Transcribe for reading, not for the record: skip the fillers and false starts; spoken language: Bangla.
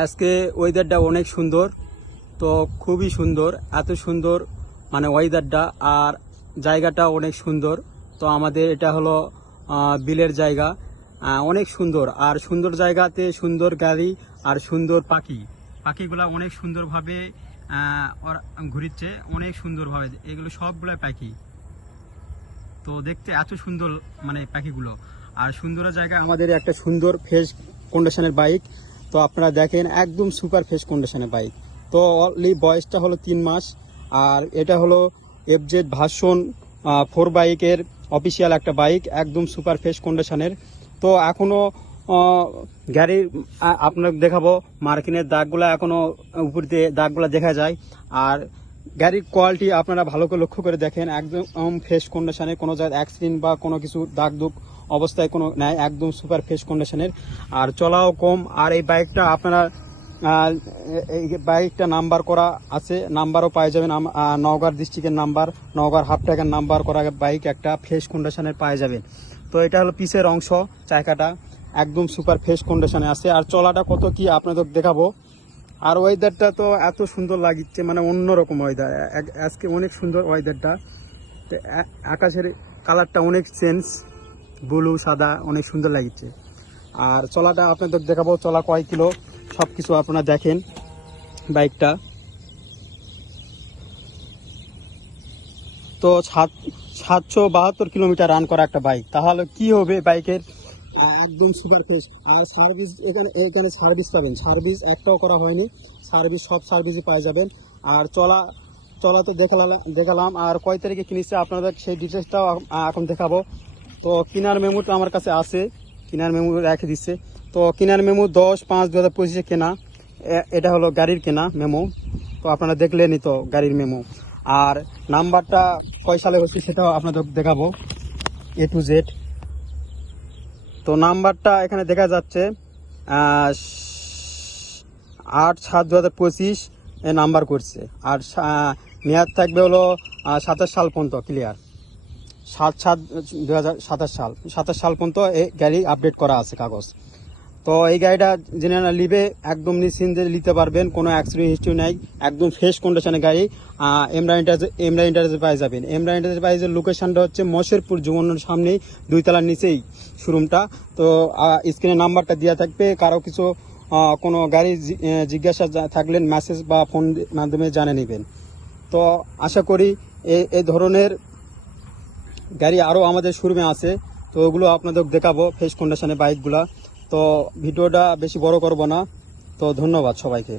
আজকে ওয়েদারটা অনেক সুন্দর, তো খুবই সুন্দর, এত সুন্দর মানে ওয়েদারটা, আর জায়গাটা অনেক সুন্দর। তো আমাদের এটা হলো বিলের জায়গা, অনেক সুন্দর। আর সুন্দর জায়গাতে সুন্দর গাড়ি আর সুন্দর পাখিগুলা অনেক সুন্দরভাবে ঘুরিচ্ছে, অনেক সুন্দরভাবে। এগুলো সবগুলাই পাখি, তো দেখতে এত সুন্দর মানে পাখিগুলো। আর সুন্দর জায়গা, আমাদের একটা সুন্দর ফ্রেশ কন্ডিশনের বাইক। তো আপনারা দেখেন একদম সুপার ফ্রেশ কন্ডিশনের বাইক। তো অনলি বয়সটা হলো 3 মাস। আর এটা হলো এফজেড ভার্সন 4 বাইকের অফিসিয়াল একটা বাইক, একদম সুপার ফ্রেশ কন্ডিশনের। তো এখনও গাড়ির আপনাকে দেখাবো মার্কিনের দাগগুলো, এখনও উপর দিয়ে দাগগুলো দেখা যায়। আর গাড়ির কোয়ালিটি আপনারা ভালো করে লক্ষ্য করে দেখেন, একদম ফ্রেশ কন্ডিশনে, কোনো জায়গায় অ্যাক্সিডেন্ট বা কোনো কিছু দাগ দুগ অবস্থায় কোনো নাই, একদম সুপার ফ্রেশ কন্ডিশনের। আর চলাও কম। আর এই বাইকটা আপনারা এই বাইকটা নাম্বার করা আছে, নাম্বারও পাই যাবেন। নওগাঁ ডিস্ট্রিক্টের নাম্বার, নওগাঁর হাফ ট্যাগের নাম্বার করা বাইক, একটা ফ্রেশ কন্ডিশনের পাই যাবেন। তো এটা হলো পিসের অংশ, চাকাটা একদম সুপার ফ্রেশ কন্ডিশনে আছে। আর চলাটা কত কি আপনাদের দেখাবো। আর ওয়েদারটা তো এত সুন্দর লাগছে, মানে অন্যরকম ওয়েদার আজকে, অনেক সুন্দর ওয়েদারটা। আকাশের কালারটা অনেক চেঞ্জ, ব্লু সাদা, অনেক সুন্দর লাগছে। আর চলাটা আপনাদের দেখাবো, চলা কয় কিলো সব কিছু আপনারা দেখেন। বাইকটা তো 772 কিলোমিটার রান করা একটা বাইক, তাহলে কি হবে বাইকের, একদম সুপার ফ্রেশ। আর সার্ভিস এখানে এখানে সার্ভিস পাবেন, সার্ভিস একটাও করা হয়নি, সার্ভিস সব সার্ভিসই পাই যাবেন। আর চলা তো দেখালাম। আর কয় তারিখে কিনেছে আপনাদের সেই ডিটেলসটাও এখন দেখাবো। তো কিনার মেমোটা আমার কাছে আছে, কিনার মেমো রেখে দিচ্ছে। তো কিনার মেমো 10/5/2025 কেনা, এটা হলো গাড়ির কেনা মেমো। তো আপনারা দেখলেনই তো গাড়ির মেমো। আর নাম্বারটা কয় সালে হচ্ছে সেটাও আপনাদের দেখাবো, A to Z। তো নাম্বারটা এখানে দেখা যাচ্ছে 8/7/2025 এ নাম্বার করছে। আর মেয়াদ থাকবে হলো 27 সাল পর্যন্ত, ক্লিয়ার 7/7/2027 সাল পর্যন্ত এই গাড়ি আপডেট করা আছে কাগজ। তো এই গাড়িটা যিনি নিবে একদম নিশ্চিন্তে নিতে পারবেন, কোনো অ্যাক্সিডেন্ট হিস্ট্রি নাই, একদম ফ্রেশ কন্ডিশনের গাড়ি। এমরা ইন্টারজে পাই যাবেন। এমরা ইন্টারপ্রাইজের লোকেশনটা হচ্ছে মশেরপুর যমুনার সামনেই, 2 তলার নিচেই শোরুমটা। তো স্ক্রিনে নাম্বারটা দেওয়া থাকবে, কারো কিছু কোনো গাড়ি জিজ্ঞাসা থাকলে মেসেজ বা ফোন মাধ্যমে জানিয়ে নেবেন। তো আশা করি এই ধরনের গাড়ি আরও আমাদের শোরুমে আছে, তো ওগুলো আপনাদের দেখাবো, ফ্রেশ কন্ডিশনের বাইকগুলা। তো ভিডিওটা বেশি বড় করব না, তো ধন্যবাদ সবাইকে।